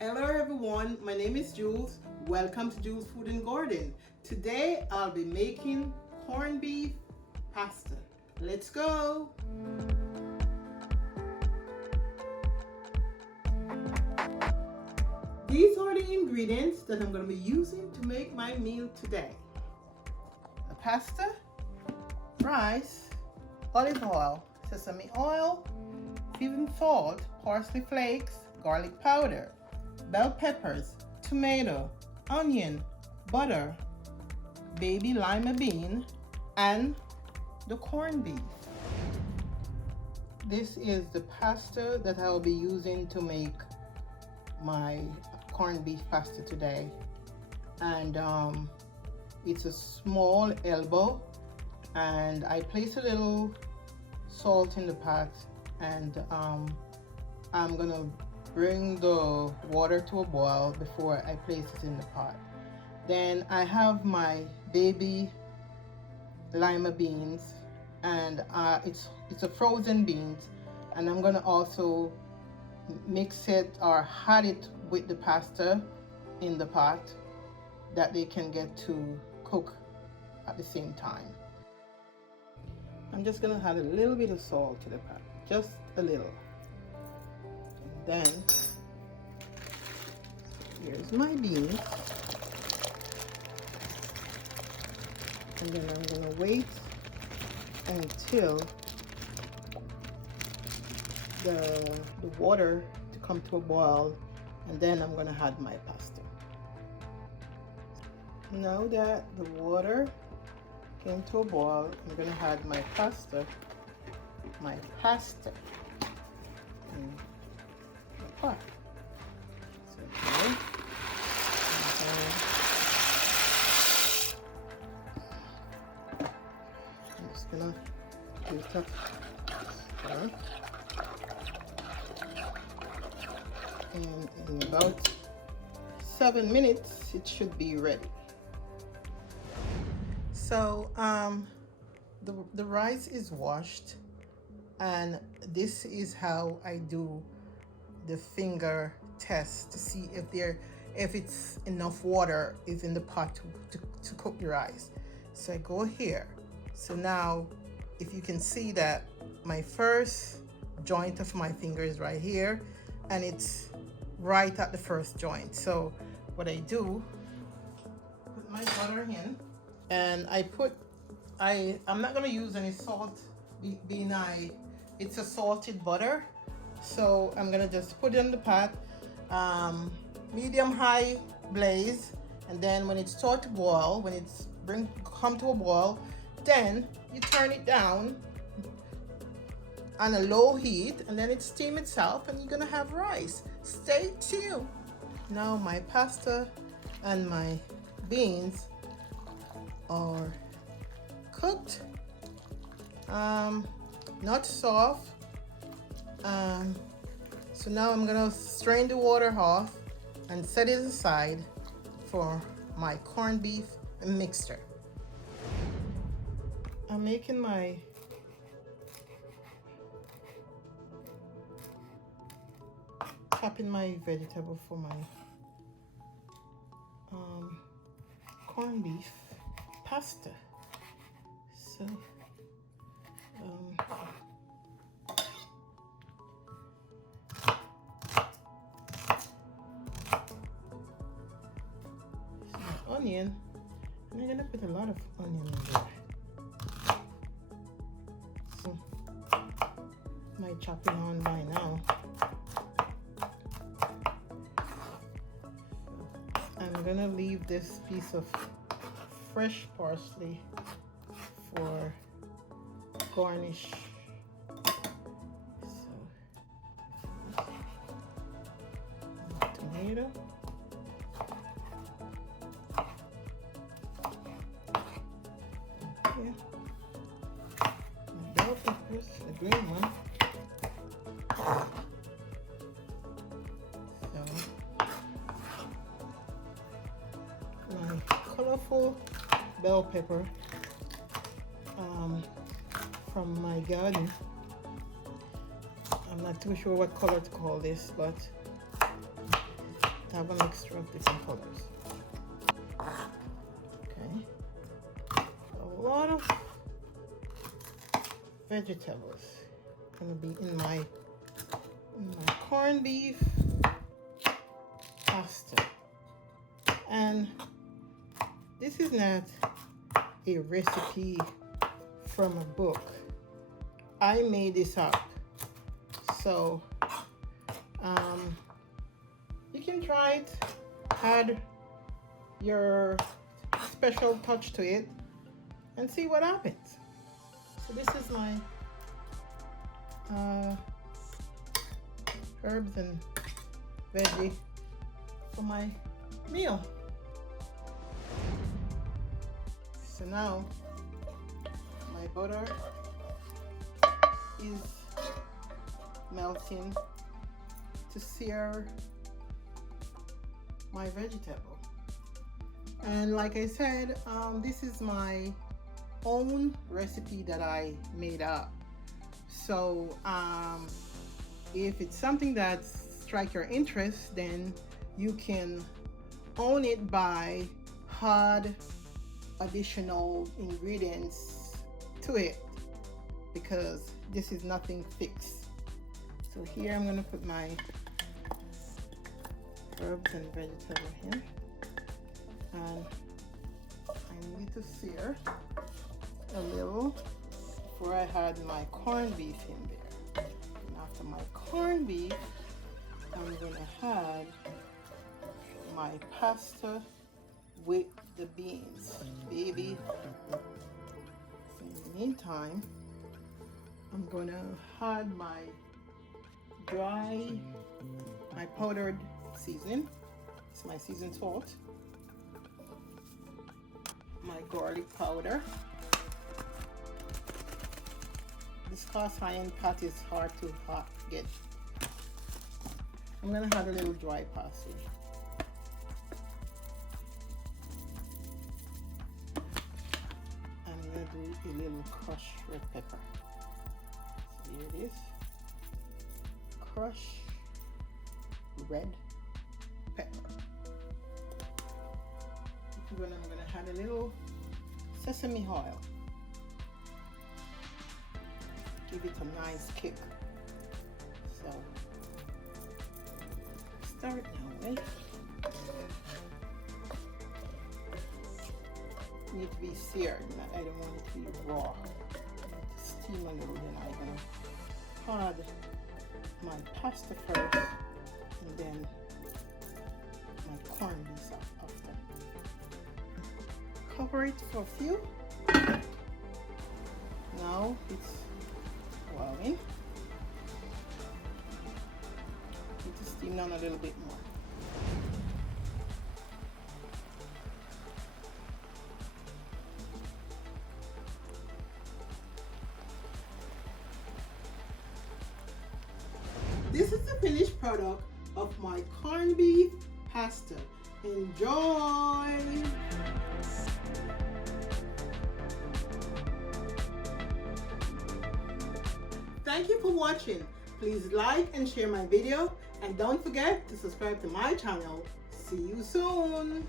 Hello everyone, my name is Jules. Welcome to Jules Food and Garden. Today I'll be making corned beef pasta. Let's go! These are the ingredients that I'm going to be using to make my meal today. A pasta, rice, olive oil, sesame oil, seasoned salt, parsley flakes, garlic powder, bell peppers, tomato, onion, butter, baby lima bean, and the corned beef. This is the pasta that I will be using to make my corned beef pasta today, and it's a small elbow, and I place a little salt in the pot, and I'm gonna bring the water to a boil before I place it in the pot. Then I have my baby lima beans, and it's a frozen beans, and I'm gonna also mix it or add it with the pasta in the pot that they can get to cook at the same time. I'm just gonna add a little bit of salt to the pot, just a little. Then here's my beans, and then I'm gonna wait until the water to come to a boil, and then I'm gonna add my pasta. Now that the water came to a boil, I'm gonna add my pasta in the pot. So okay. I'm just gonna do it up there. And in about 7 minutes it should be ready. So the rice is washed, and this is how I do the finger test to see if it's enough water is in the pot to cook the rice. So I go here. So now if you can see that my first joint of my finger is right here, and it's right at the first joint. So what I do, put my butter in, and I'm not gonna use any salt, being it's a salted butter. So I'm gonna just put it in the pot, medium high blaze, and then when it starts to boil, when it's come to a boil, then you turn it down on a low heat, and then it steam itself, and you're gonna have rice. Stay tuned. Now my pasta and my beans are cooked, not soft. So now I'm gonna strain the water off and set it aside for my corned beef mixture. I'm making my chopping my vegetable for my corned beef pasta. So onion, and I'm gonna put a lot of onion in there. So my chopping on by now. I'm gonna leave this piece of fresh parsley for garnish. So tomato. Yeah. My bell peppers, the green one. My colorful bell pepper from my garden. I'm not too sure what color to call this, but have a mixture of different colors. Okay, a lot of vegetables gonna be in my corned beef pasta. And this is not a recipe from a book. I made this up. So you can try it, add your special touch to it, and see what happens. So this is my herbs and veggie for my meal. So now my butter is melting to sear my vegetable. And like I said, this is my own recipe that I made up. So if it's something that strikes your interest, then you can own it by add additional ingredients to it, because this is nothing fixed. So here I'm going to put my herbs and vegetable here, and I need to sear a little before I add my corned beef in there. And after my corned beef, I'm going to add my pasta with the beans, baby. So in the meantime, I'm going to add my powdered seasoning. It's my seasoned salt, my garlic powder. This cast iron pot is hard to get. I'm going to add a little dry parsley. I'm going to do a little crushed red pepper. So here it is. Crushed red pepper. I'm going to add a little sesame oil. Give it a nice kick. So start now, right? Need to be seared. I don't want it to be raw. Steam a little. Then I'm gonna add my pasta first, and then my corned beef after. Cover it for a few. Now it's boiling. Need to steam down a little bit more. This is the finished product of my corned beef pasta. Enjoy! Thank you for watching. Please like and share my video, and don't forget to subscribe to my channel. See you soon!